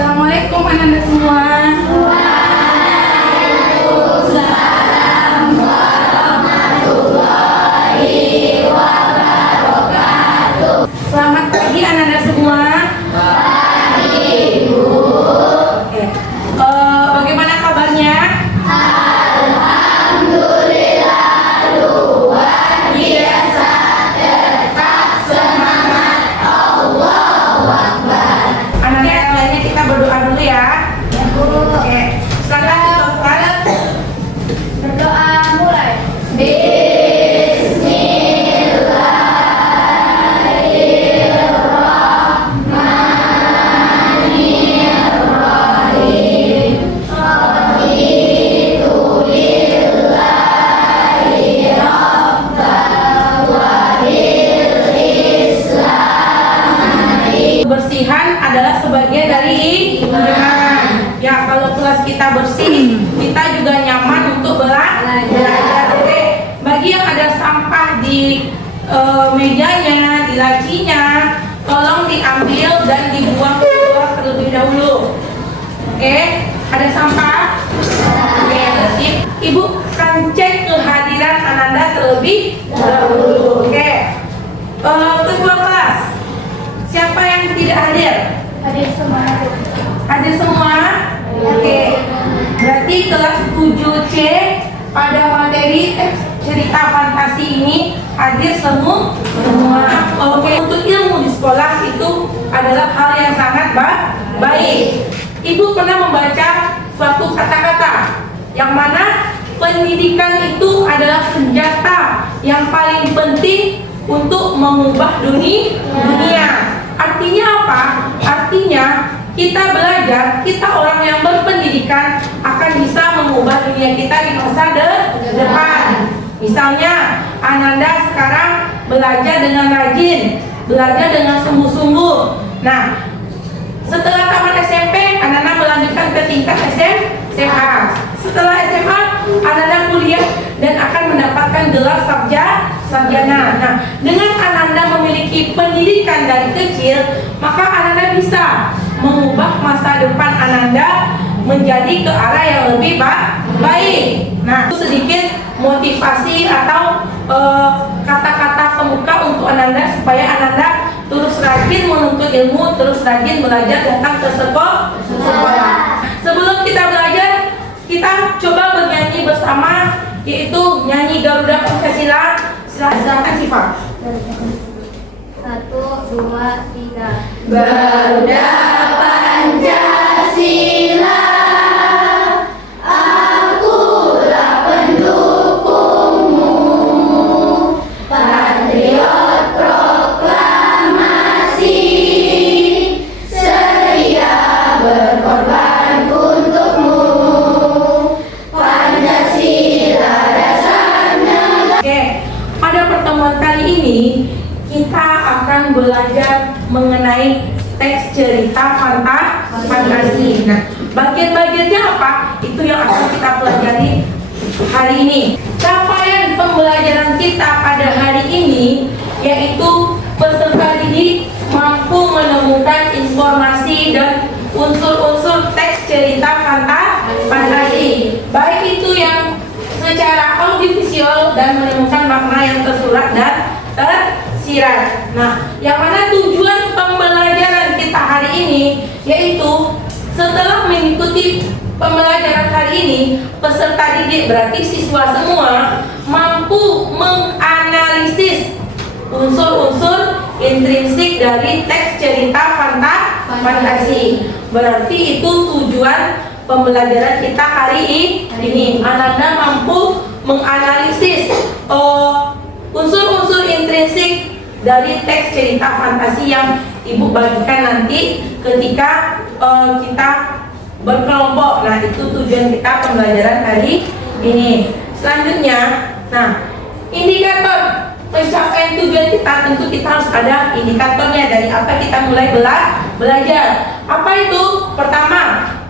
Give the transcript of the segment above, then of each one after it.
Assalamualaikum anak-anak semua. Selamat pagi anak-anak semua. Pagi, Bu. Oke. Bagaimana kabarnya? Alhamdulillah, luar biasa, tetap semangat, Allahu Akbar. Anak-anak lainnya kita berdoa dulu ya. Ya, Bu. Oke. Silakan Ustaz. Berdoa mulai. Kebersihan adalah sebagian dari iman. Ya, kalau kelas kita bersih, kita juga nyaman untuk belajar. Oke. Bagi yang ada sampah di mejanya, di lacinya, tolong diambil dan dibuang keluar terlebih dahulu. Oke, ada sampah? Oke, tertib. Ibu akan cek kehadiran Ananda terlebih dahulu. Oke. Ketua kelas, siapa yang tidak hadir? Hadir semua. Hadir semua? Oke. Berarti kelas 7C pada materi teks cerita fantasi ini hadir semua. Oke. Untuk ilmu di sekolah itu adalah hal yang sangat baik. Ibu pernah membaca suatu kata-kata yang mana pendidikan itu adalah senjata yang paling penting untuk mengubah dunia. Artinya apa? Artinya kita belajar, kita orang yang berpendidikan akan bisa mengubah dunia kita di masa depan. Misalnya, Ananda sekarang belajar dengan rajin, belajar dengan sungguh-sungguh. Nah, setelah tamat SMP, Ananda melanjutkan ke tingkat SMA. Setelah SMA, Ananda kuliah dan akan mendapatkan gelar sarjana. Nah, dengan Ananda memiliki pendidikan dari kecil, maka Ananda bisa mengubah masa depan Ananda menjadi ke arah yang lebih baik. Nah, itu sedikit motivasi atau kata-kata pemuka untuk Ananda supaya Ananda terus rajin menuntut ilmu, terus rajin belajar, datang ke sekolah. Sebelum kita belajar, kita coba bernyanyi bersama, yaitu nyanyi Garuda Pancasila. Silakan Siva. 1, 2, 3. Garuda Pancasila, akulah pendukungmu, patriot proklamasi, setia berkorban untukmu, Pancasila dasar negara. Oke, pada pertemuan kali ini kita akan belajar mengenai teks cerita fantasi. Nah, bagian-bagiannya apa? Itu yang akan kita pelajari hari ini. Capaian pembelajaran kita pada hari ini yaitu peserta didik mampu menemukan informasi dan unsur-unsur teks cerita fantasi. Baik itu yang secara audiovisual dan menemukan makna yang tersurat dan tersirat. Nah, yang mana tujuan pembelajaran kita hari ini yaitu setelah mengikuti pembelajaran hari ini, peserta didik berarti siswa semua mampu menganalisis unsur-unsur intrinsik dari teks cerita fantasi. Berarti itu tujuan pembelajaran kita hari ini. Ananda mampu menganalisis unsur-unsur intrinsik dari teks cerita fantasi yang ibu bagikan nanti ketika kita berkelompok. Nah, itu tujuan kita pembelajaran hari ini. Selanjutnya, nah, indikator pencapaian tujuan kita tentu kita harus ada indikatornya dari apa kita mulai belajar. Apa itu? Pertama,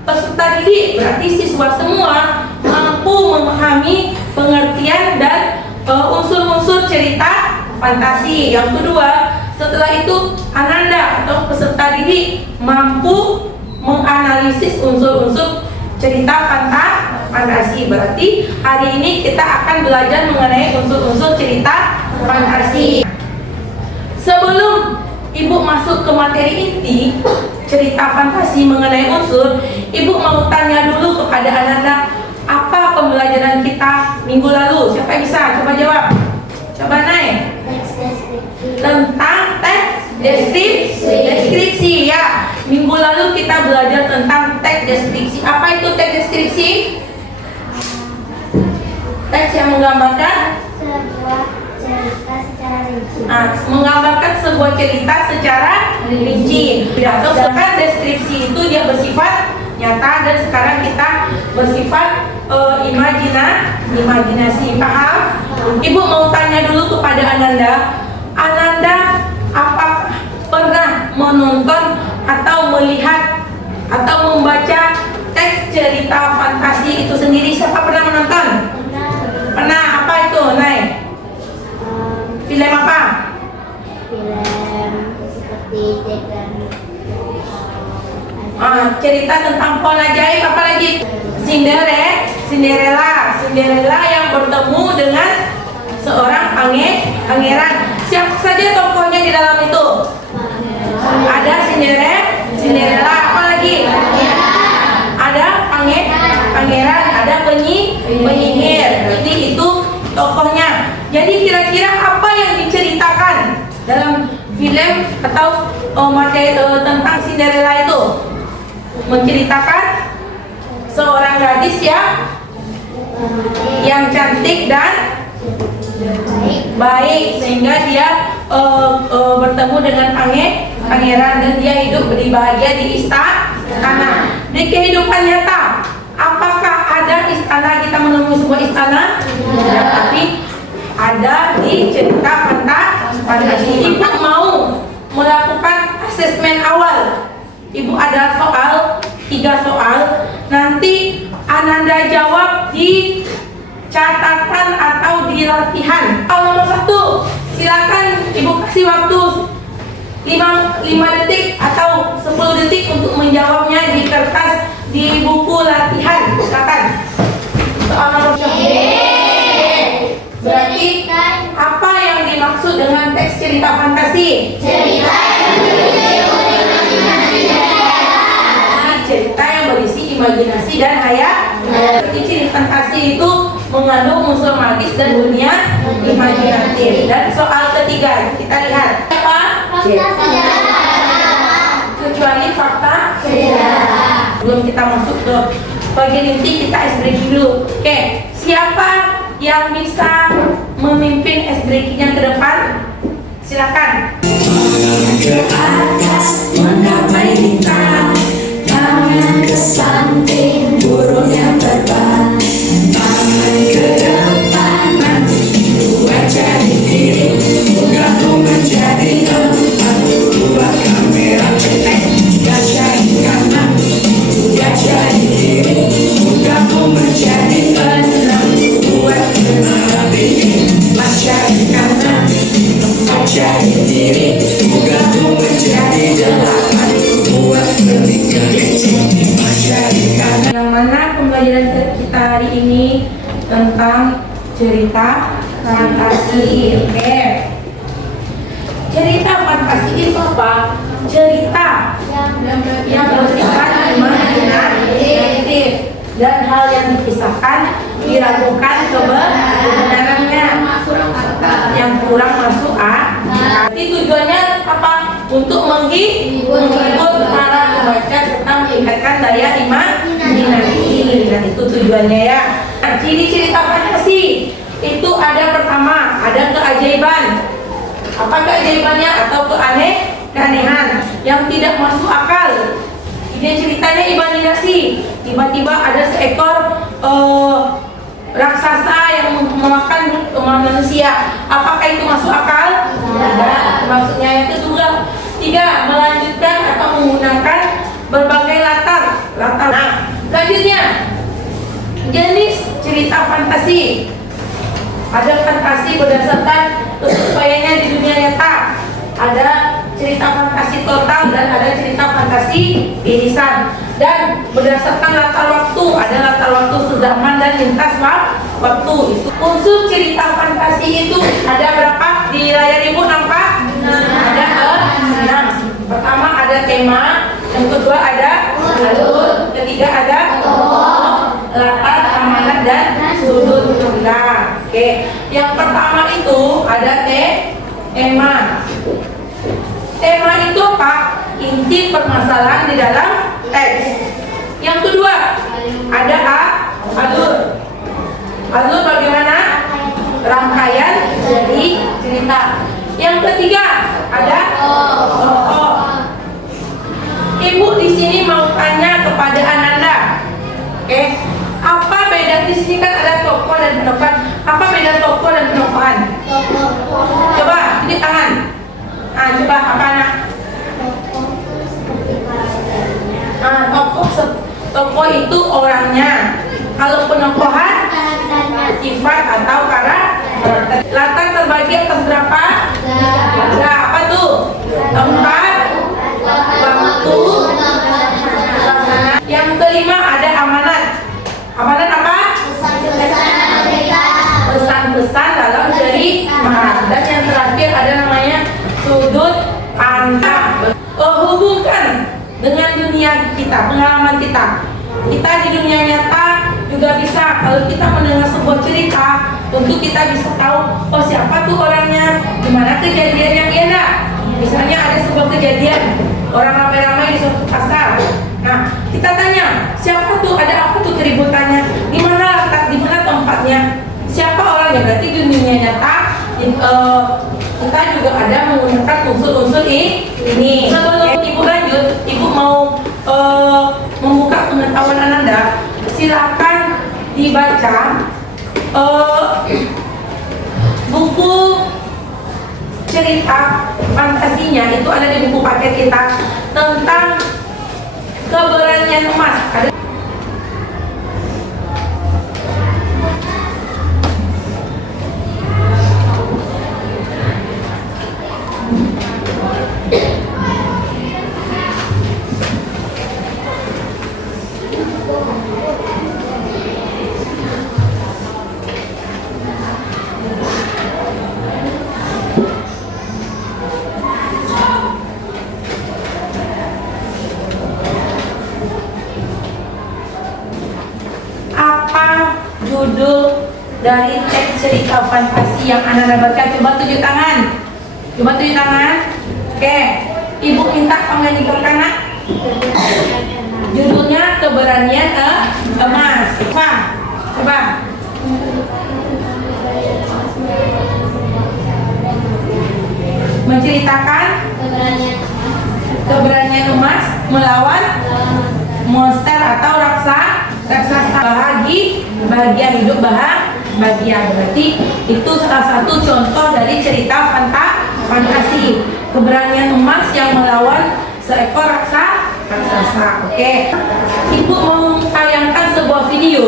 peserta didik berarti siswa semua mampu memahami pengertian dan unsur-unsur cerita fantasi. Yang kedua, setelah itu Ananda atau peserta didik mampu menganalisis menganalisis unsur-unsur cerita fantasi. Berarti hari ini kita akan belajar mengenai unsur-unsur cerita fantasi. Sebelum Ibu masuk ke materi inti cerita fantasi mengenai unsur, Ibu mau tanya dulu kepada Ananda, apa pembelajaran kita minggu lalu? Siapa yang bisa? Coba jawab. Coba naik. Tentang teks deskripsi ya. Minggu lalu kita belajar tentang teks deskripsi. Apa itu teks deskripsi? Teks yang menggambarkan sebuah cerita secara rinci. menggambarkan sebuah cerita secara rinci. Atau sekarang deskripsi itu dia bersifat nyata, dan sekarang kita bersifat imajinasi. Paham? Ibu mau tanya dulu kepada Ananda, apakah pernah menonton atau melihat atau membaca teks cerita fantasi itu sendiri? Siapa pernah menonton? Pernah. Apa itu? Naik. Film apa? Film seperti Jack dan Cerita tentang pohon ajaib. Apa lagi? Cinderella yang bertemu dengan seorang pangeran. Siapa saja tokohnya di dalam itu? Ada Cinderella. Apa lagi? Ada pangeran, ada penyihir. Jadi itu tokohnya. Jadi kira-kira apa yang diceritakan dalam film atau materi tentang Cinderella itu? Menceritakan seorang gadis yang cantik dan baik, sehingga dia bertemu dengan pangeran dan dia hidup bahagia di istana. Di kehidupan nyata, apakah ada istana? Kita menemui sebuah istana? Tidak, tapi ada di cerita fantasi. Ibu mau melakukan asesmen awal. Ibu ada 3 soal. Nanti Ananda jawab di catatan atau di latihan. Nomor 1, silakan Ibu kasih waktu 5 detik atau 10 detik untuk menjawabnya di kertas di buku latihan. Silakan. Soal nomor 1. Berarti apa yang dimaksud dengan teks cerita fantasi? Cerita yang berisi imajinasi dan hayal. Ciri fantasi itu mengandung unsur magis dan dunia imajinatif. Dan soal ketiga kita lihat apa? Kecuali fakta sejarah. Sebelum kita masuk ke bagian inti, kita ice breaking dulu. Oke, siapa yang bisa memimpin ice breakingnya ke depan? Silakan. Ke atas menggapai bintang, tangan ke samping burungnya terbang, tangan ke depan buat jadi diri, kamu menjadi tempat buat kamera cetek, gak jadi kanan, gak jadi diri, kamu menjadi tenang buat menara bikin, jadi kanan, jadi diri, kamu menjadi delapan buat berpikir jadi kanan. Yang mana pembelajaran kita hari ini tentang cerita fantasi. Oke. Cerita fantasi itu apa? Cerita yang bersifat imajinatif dan hal yang dikisahkan diragukan kebenarannya, yang kurang masuk Tapi tujuannya apa? Untuk menghibur para pembaca serta meningkatkan daya imajinasi. Dan itu tujuannya ya. Ciri cerita fantasi itu ada pertama, ada keajaiban. Apa keajaibannya? Atau keanehan yang tidak masuk akal. Ini ceritanya imajinasi. Tiba-tiba ada seekor raksasa yang memakan manusia. Apakah itu masuk akal? Tidak. Maksudnya yang kedua, 3, melanjutkan atau menggunakan berbagai latar. Nah, selanjutnya jenis cerita fantasi. Ada fantasi berdasarkan kesesuaiannya di dunia nyata. Ada cerita fantasi total dan ada cerita fantasi irisan. Dan berdasarkan latar waktu, ada latar waktu sezaman dan lintas waktu. Itu unsur cerita fantasi itu ada berapa di layar ibu nampak? Ada 6. Pertama ada tema, yang kedua ada alur, ketiga ada latar, amanat, dan sudut pandang. Oke, yang pertama itu ada tema. Tema itu apa? Inti permasalahan di dalam teks. Yang kedua ada alur. Alur bagaimana? Rangkaian dari cerita. Yang ketiga ada tokoh. Ibu di sini mau tanya kepada Ananda. Oke, apa beda di sini kan ada tokoh dan penokohan. Apa beda tokoh dan penokohan? Coba ini tangan. Coba apa anak? Tokoh itu orangnya. Kalau penokohan sifat atau karakter. Latar terbagi atas berapa? Ada apa tuh? Tempat, waktu, suasana. Yang kelima ada amanat. Amanat apa? Pesan-pesan dalam cerita. Dan yang terakhir ada namanya sudut pandang. Hubungkan dengan dunia kita, pengalaman kita. Kita di dunia nyata juga bisa, kalau kita mendengar sebuah cerita, tentu kita bisa tahu, oh siapa tuh orangnya, gimana kejadian yang enak. Misalnya ada sebuah kejadian, orang ramai-ramai di suatu pasar. Nah, kita tanya, siapa tuh, ada apa tuh keributannya, di mana letak, di mana tempatnya, siapa orangnya. Berarti di dunia nyata kita juga ada menggunakan unsur-unsur ini. Sebelum ibu lanjut, ibu mau membuka pengetahuan Ananda, silakan dibaca buku cerita fantasinya, itu ada di buku paket kita, tentang keberanian emas. Ada judul dari teks cerita fantasi yang Anda baca? Coba tunjuk tangan. Coba tunjuk tangan. Oke, ibu minta kamu anak. Judulnya Keberanian Emas. Coba. Menceritakan keberanian emas melawan monster atau raksasa. Bahagia hidup bahagia. Berarti itu salah satu contoh dari cerita fantasi. Keberanian emas yang melawan seekor raksasa. Oke. Ibu mau tayangkan sebuah video.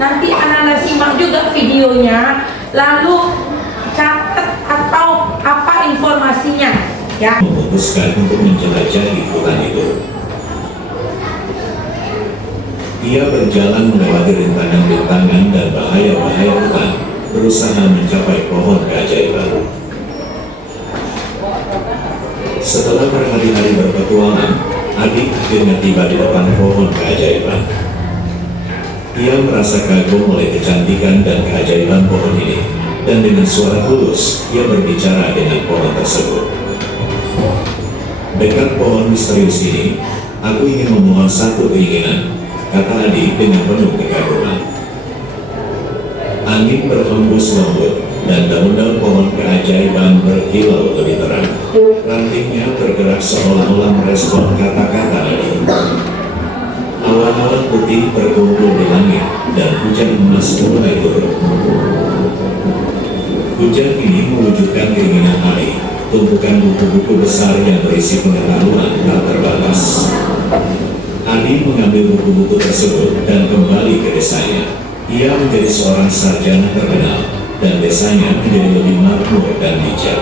Nanti Ananda simak juga videonya. Lalu catat atau apa informasinya, ya. Memutuskan untuk menjelajahi hutan itu. Ia berjalan melewati rintangan-rintangan dan bahaya-bahaya hutan, berusaha mencapai pohon keajaiban. Setelah berhari-hari berpetualang, Adi akhirnya tiba di depan pohon keajaiban. Ia merasa kagum oleh kecantikan dan keajaiban pohon ini, dan dengan suara tulus, ia berbicara dengan pohon tersebut. Dekat pohon misterius ini, aku ingin memohon satu keinginan, kata Adi dengan penuh kekaguman. Angin berhembus lembut dan daun-daun pohon keajaiban berkilau lebih terang. Rantingnya bergerak seolah-olah merespon kata-kata Adi. Awan-awan putih berkumpul di langit dan hujan emas mulai turun. Hujan ini mewujudkan keinginan Adi, tumpukan buku-buku besar yang berisi pengetahuan tak terbatas. Adi mengambil buku-buku tersebut dan kembali ke desanya. Ia menjadi seorang sarjana terkenal, dan desanya menjadi lebih makmur dan bijak.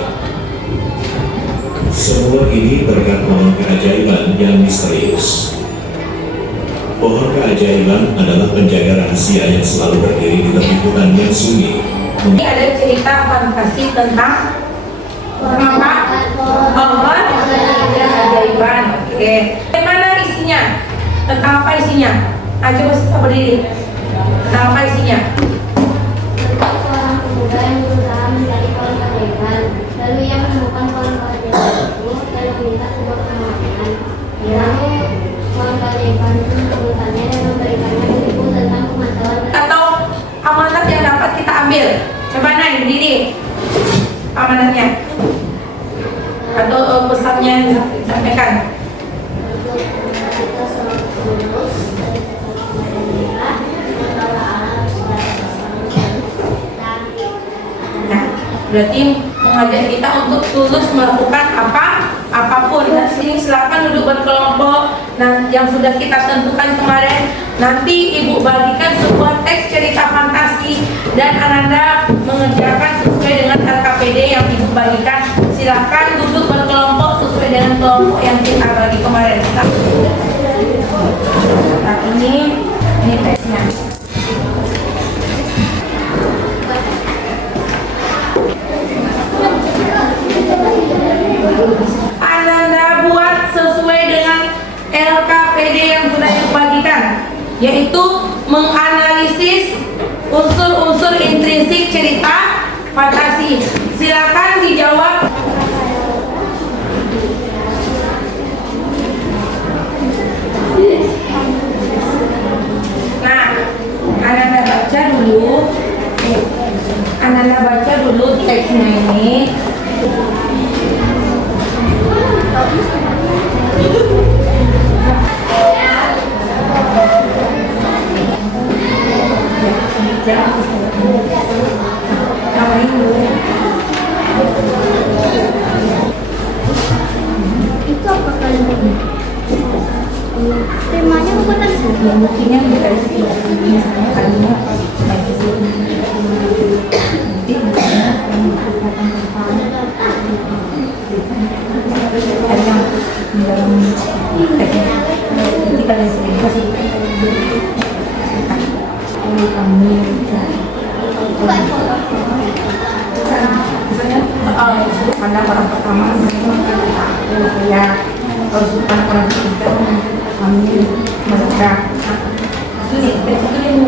Semua ini berkat pohon keajaiban yang misterius. Pohon keajaiban adalah penjaga rahasia yang selalu berdiri di tepi hutan yang sunyi. Ini ada cerita fantasi tentang apa? Pohon keajaiban. Oke. Bagaimana isinya? Tentang apa isinya? Coba kita berdiri. Tentang apa isinya? Tentang seorang pemuda yang berusaha mencari pohon keajaiban. Lalu ia menemukan pohon keajaiban itu dan meminta sebuah permohonan. Lalu pohon keajaiban itu menemukannya dan memberikannya buku tentang pemantauan. Atau amanat yang dapat kita ambil. Coba naik berdiri. Amanatnya. Atau pesannya yang disampaikan. Untuk kita selalu tulus dan tetap berdoa, menolong Allah Nah, berarti mengajak kita untuk tulus melakukan apapun. Dan sini silakan duduk berkelompok. Nah, yang sudah kita tentukan kemarin, nanti ibu bagikan sebuah teks cerita fantasi dan Ananda mengerjakan sesuai dengan LKPD yang ibu bagikan. Silakan duduk berkelompok sesuai dengan kelompok yang kita bagi kemarin. Nah, ini teksnya. Ananda buat sesuai dengan LKPD yang sudah dibagikan, yaitu menganalisis unsur-unsur intrinsik cerita fantasi. Silakan dijawab. Nah, Ananda baca dulu. Ananda baca dulu teksnya ini. itu apa kalian ini? Temanya bukan Ya, mungkinnya kita isi misalnya kalinya nanti ada yang dalam teksnya nanti kalian sering kasih kami misalnya sudut pandang orang pertama ya sudut pandang orang ketiga kami mereka ini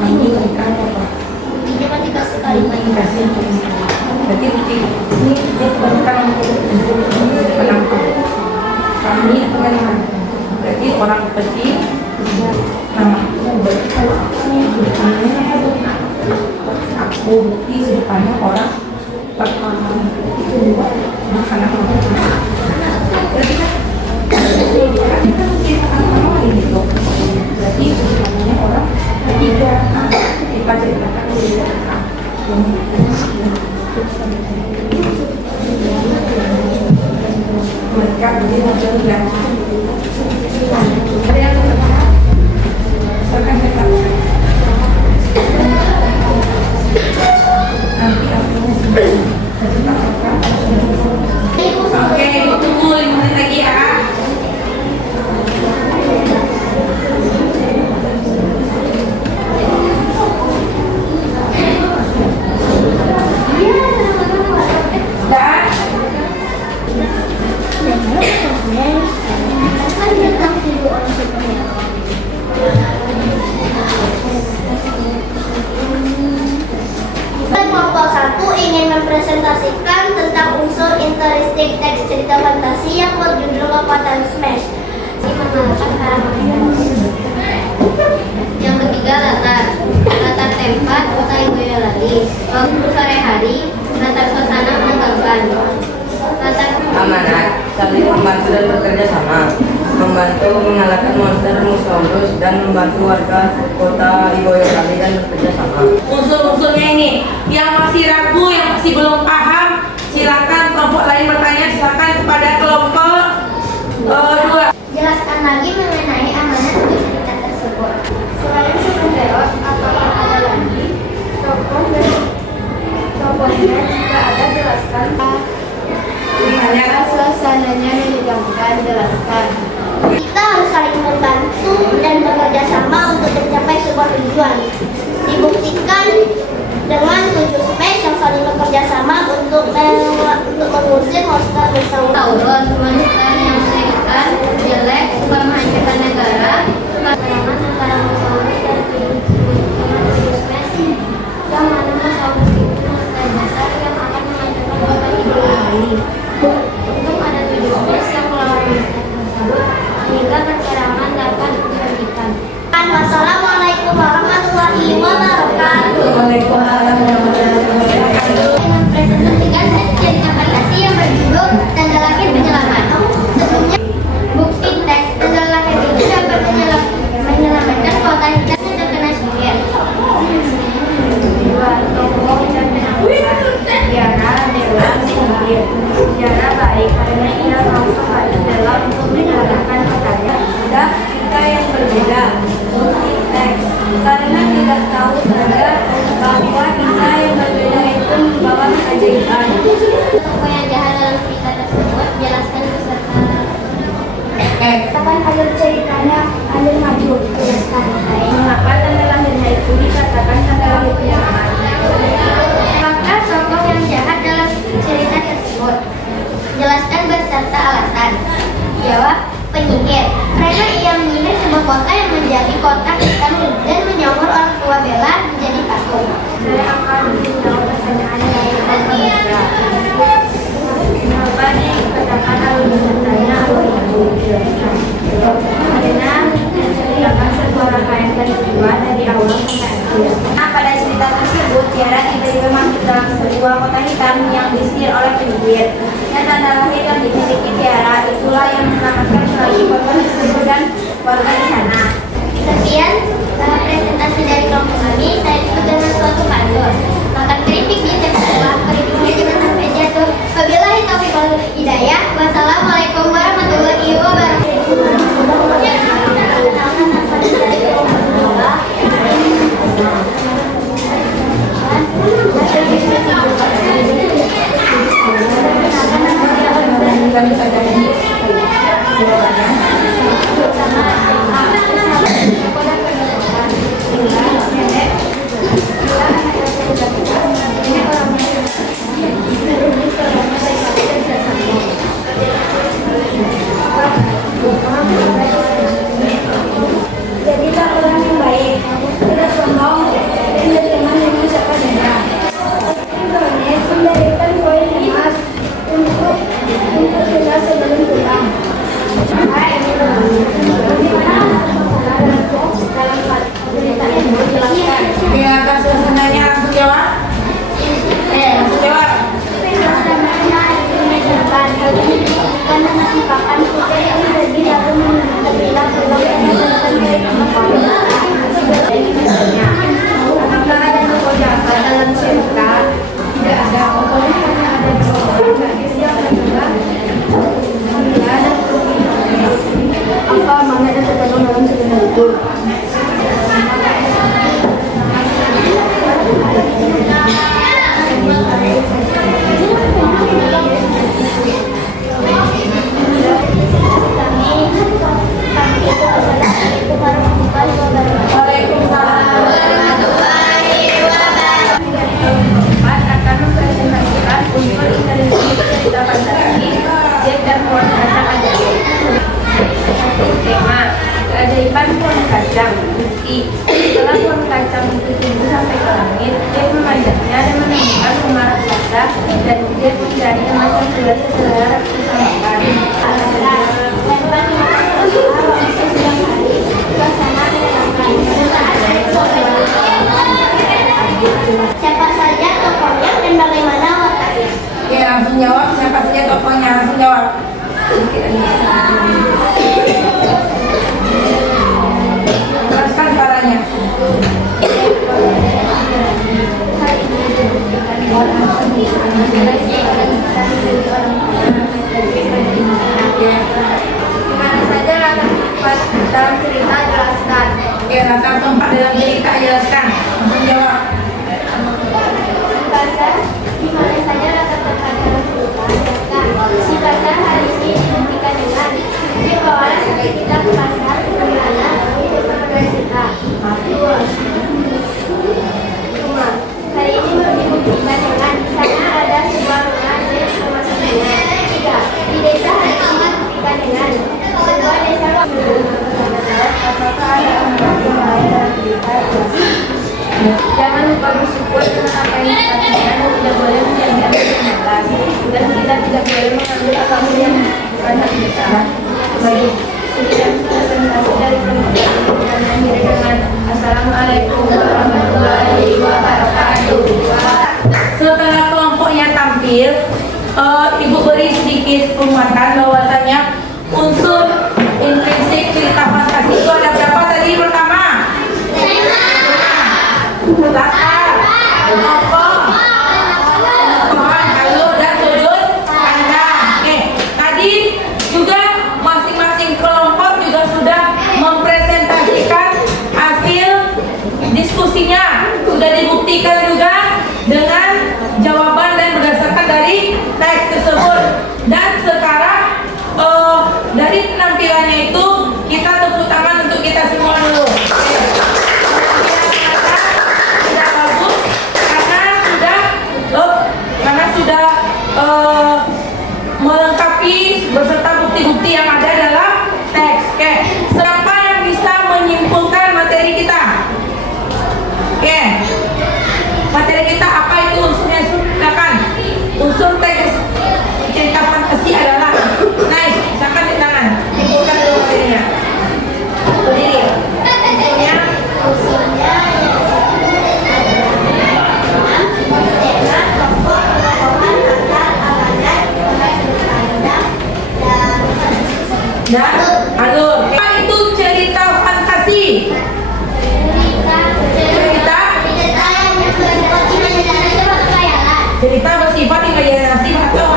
kami mereka apa cuma dikasih kalimat dikasih berarti ini dia kebanyakan penampak kami pengenal berarti orang penting nama sudut pandangnya aku berarti sudut pandang orang pertama itu dua anak berarti kan berarti sebenarnya orang ketiga kita ceritakan mereka berdua juga ada yang nanti aku oke, ibu tunggu 5 menit lagi ya. Kelompok 1 ingin mempresentasikan tentang unsur intrinsik teks cerita fantasi yang berjudul Kekuatan Smash. Mengenalkan karakter. Yang ketiga latar tempat kota Boyolali. Waktu sore hari, latar suasana menegangkan. Latar Amanat, saling membantu dan bekerja sama, membantu mengalahkan monster Musaurus dan membantu warga kota Boyolali dan bekerja sama. Unsur-unsurnya ini yang masih ragu, yang masih belum paham, silakan kelompok lain bertanya, silakan kepada kelompok 2. Jelaskan lagi mengenai amanat untuk cerita tersebut. Selain superhero atau yang ada lagi, tokohnya juga ada jelaskan. Suasananya menegangkan, jelaskan. Kita harus saling membantu dan bekerja ngurusin monster bersama Tauron, monster yang mengerikan, jelek, suka menghancurkan negara, suka perangan antara Mosaurus dan Tyrannosaurus yang mana Mosaurus itu monster besar yang akan menghancurkan kota Bali. Untung ada 7 spesies yang melawan monster tersebut hingga perperangan dapat dihentikan. Wassalamualaikum warahmatullahi wabarakatuh. Waalaikumsalam warahmatullahi wabarakatuh. Dengan presentasikan cerita fantasi yang berjudul Tanda Lahir Penyelamat. Sebelumnya, bukti teks tanda lahir itu dapat menyelamatkan kota hitam yang terkena sihir. Dua tokoh dan penampakan Tiara Dewa sihir. Tiara baik karena ia mau kembali dalam untuk menyelamatkan kotanya. Ada kita yang berbeda. Bukti teks karena tidak tahu saja bahwa kita yang berbeda itu membawa keajaiban. Tokoh yang jahat dalam cerita tersebut jelaskan beserta. Katakan alur ceritanya, alur maju. Jelaskan. Mengapa tanda lahirnya itu dikatakan tanda lahir penyelamat? Maka tokoh yang jahat dalam cerita tersebut jelaskan beserta alasan. Jawab, penyihir. Karena ia menyihir sebuah kota yang menjadi kota hitam dan menyamar orang tua Bella menjadi patung. Saya akan menjawab pertanyaan dari pemirsa. Kenapa dikatakan alur ceritanya alur maju? Karena menceritakan sebuah rangkaian peristiwa dari awal sampai akhir. Nah, pada cerita tersebut, Tiara tiba-tiba masuk dalam sebuah kota hitam yang disihir oleh penyihir. Dan tanda lahir yang dimiliki Tiara itulah yang menyelamatkan bagi kota tersebut dan warga di sana. Sekian presentasi dari kelompok kami. Saya ikut dengan suatu kantor. Makan keripik di sekolah, keripiknya jangan sampai jatuh. Wabillahi taufiq wal hidayah. Wassalamualaikum warahmatullahi wabarakatuh. Jadilah orang yang baik, tidak sombong, dan berteman dengan siapa saja. Indonesia mendirikan koin emas untuk kita sebelum pulang. Ya, atas suasananya langsung jawab. Langsung jawab. Karena menciptakan putri yang lebih lalu mengambil peluang apakah ada tokoh jahat dalam cerita? Tidak ada. Pokoknya hanya ada dua gadis yang berdua, Maria dan Putri Indonesia. Apa mana yang terkandung dalam cerita itu? Waalaikumsalam. Akan mempresentasikan unsur intelijensi cerita fantasi Jack dan pohon kacang ajaib. Tema keajaiban pohon kacang. Bukti setelah pohon kacang itu tumbuh sampai ke langit, Jack memanjatnya dan menemukan rumah raksasa dan Jack mencari emas yang sudah selera raksasa makan. Siapa saja tokohnya dan bagaimana wataknya? Ya, langsung jawab. Siapa saja tokohnya? Langsung jawab. Teruskan suaranya. Mana saja latar tempat dalam cerita jelaskan. Oke, latar tempat dalam cerita jelaskan. Langsung jawab. Pasar di mana saja latar tempat dalam cerita jelaskan. Si pasar hari ini dibuktikan dengan dibawa sampai kita ke pasar di mana itu kepada kita. Rumah hari ini dibuktikan dengan di sana ada sebuah rumah dan rumah sebenarnya. kita bersyukur dengan apa yang kita punya dan tidak boleh menjadi malas, dan kita tidak boleh mengambil apapun yang bukan hak kita. Baik, sekian presentasi dari kelompok dan akhiri dengan Assalamualaikum warahmatullahi wabarakatuh. Setelah kelompoknya tampil, Ibu beri sedikit penguatan bahwasanya unsur intrinsik cerita fantasi itu ada berapa tadi pertama? Latar, tokoh, pohon, alur, dan sudut pandang. Oke, tadi juga masing-masing kelompok juga sudah mempresentasikan hasil diskusinya, sudah dibuktikan juga dengan jawaban dan berdasarkan dari teks tersebut. Dan sekarang dari penampilannya itu kita tepuk tangan untuk kita semua dulu. Sudah bagus karena sudah melengkapi beserta bukti-bukti yang ada dalam teks. Oke, siapa yang bisa menyimpulkan materi kita? Oke, materi kita apa itu unsurnya? Silakan. Unsur teks cerita fantasi adalah, nice, silakan di tangan, simpulkan dulu materinya. Berdiri. Unsurnya dan alur. Apa itu cerita fantasi? Cerita bersifat imajinasi atau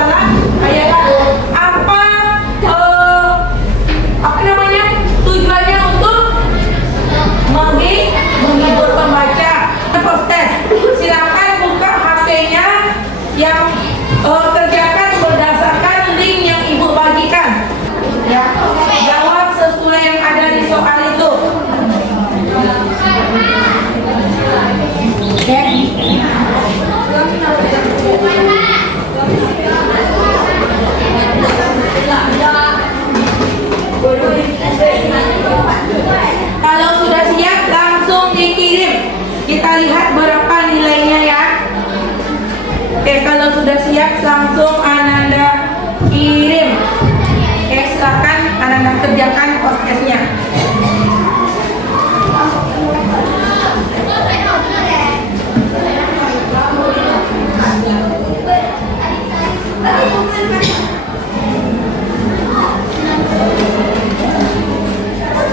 khayalan. Apa namanya? Tujuannya untuk menghibur pembaca. Proses. Silakan buka HP-nya yang kerjakan berdasarkan link yang Ibu bagikan. Ya, jawab sesuai yang ada di soal itu. Oke. Kalau sudah siap langsung dikirim. Kita lihat berapa nilainya ya. Oke, kalau sudah siap langsung Ananda kirim. Oke, silakan Ananda kerjakan podcastnya.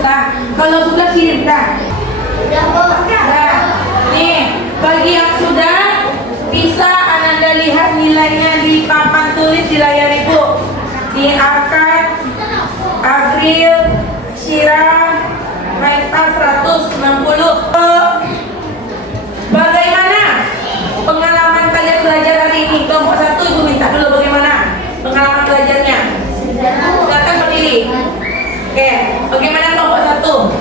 Nah, kalau sudah kirim dah. Nah, nih bagi yang sudah bisa Ananda lihat nilainya di papan tulis di layar Ibu. Di Akan, Agril, Syira, Maita 160. Bagaimana pengalaman kalian belajar hari ini? Kelompok 1 Ibu minta dulu bagaimana pengalaman belajarnya. Silakan berdiri. Oke, bagaimana kelompok 1?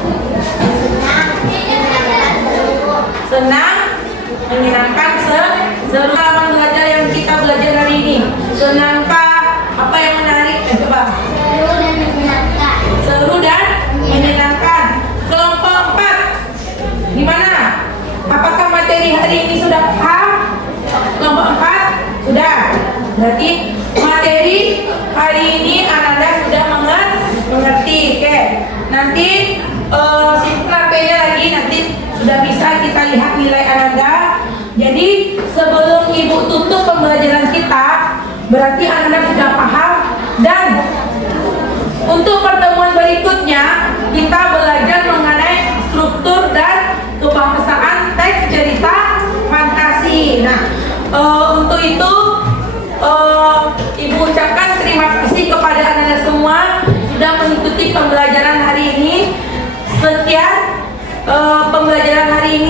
Senang, menyenangkan, seru. Pengalaman belajar yang kita belajar hari ini. Senangkah? Apa yang menarik? Coba. Seru dan menyenangkan. Kelompok 4. Gimana? Apakah materi hari ini sudah paham? Kelompok 4 sudah. Berarti materi hari ini Ananda sudah mengerti. Oke. Nanti simpan HP-nya lagi, nanti sudah bisa kita lihat nilai Ananda. Jadi sebelum Ibu tutup pembelajaran kita, berarti Ananda sudah paham. Dan untuk pertemuan berikutnya kita belajar mengenai struktur dan kebahasaan teks cerita fantasi. Nah, untuk itu Ibu ucapkan terima kasih kepada Ananda semua sudah mengikuti pembelajaran hari ini. Sekian pembelajaran hari ini.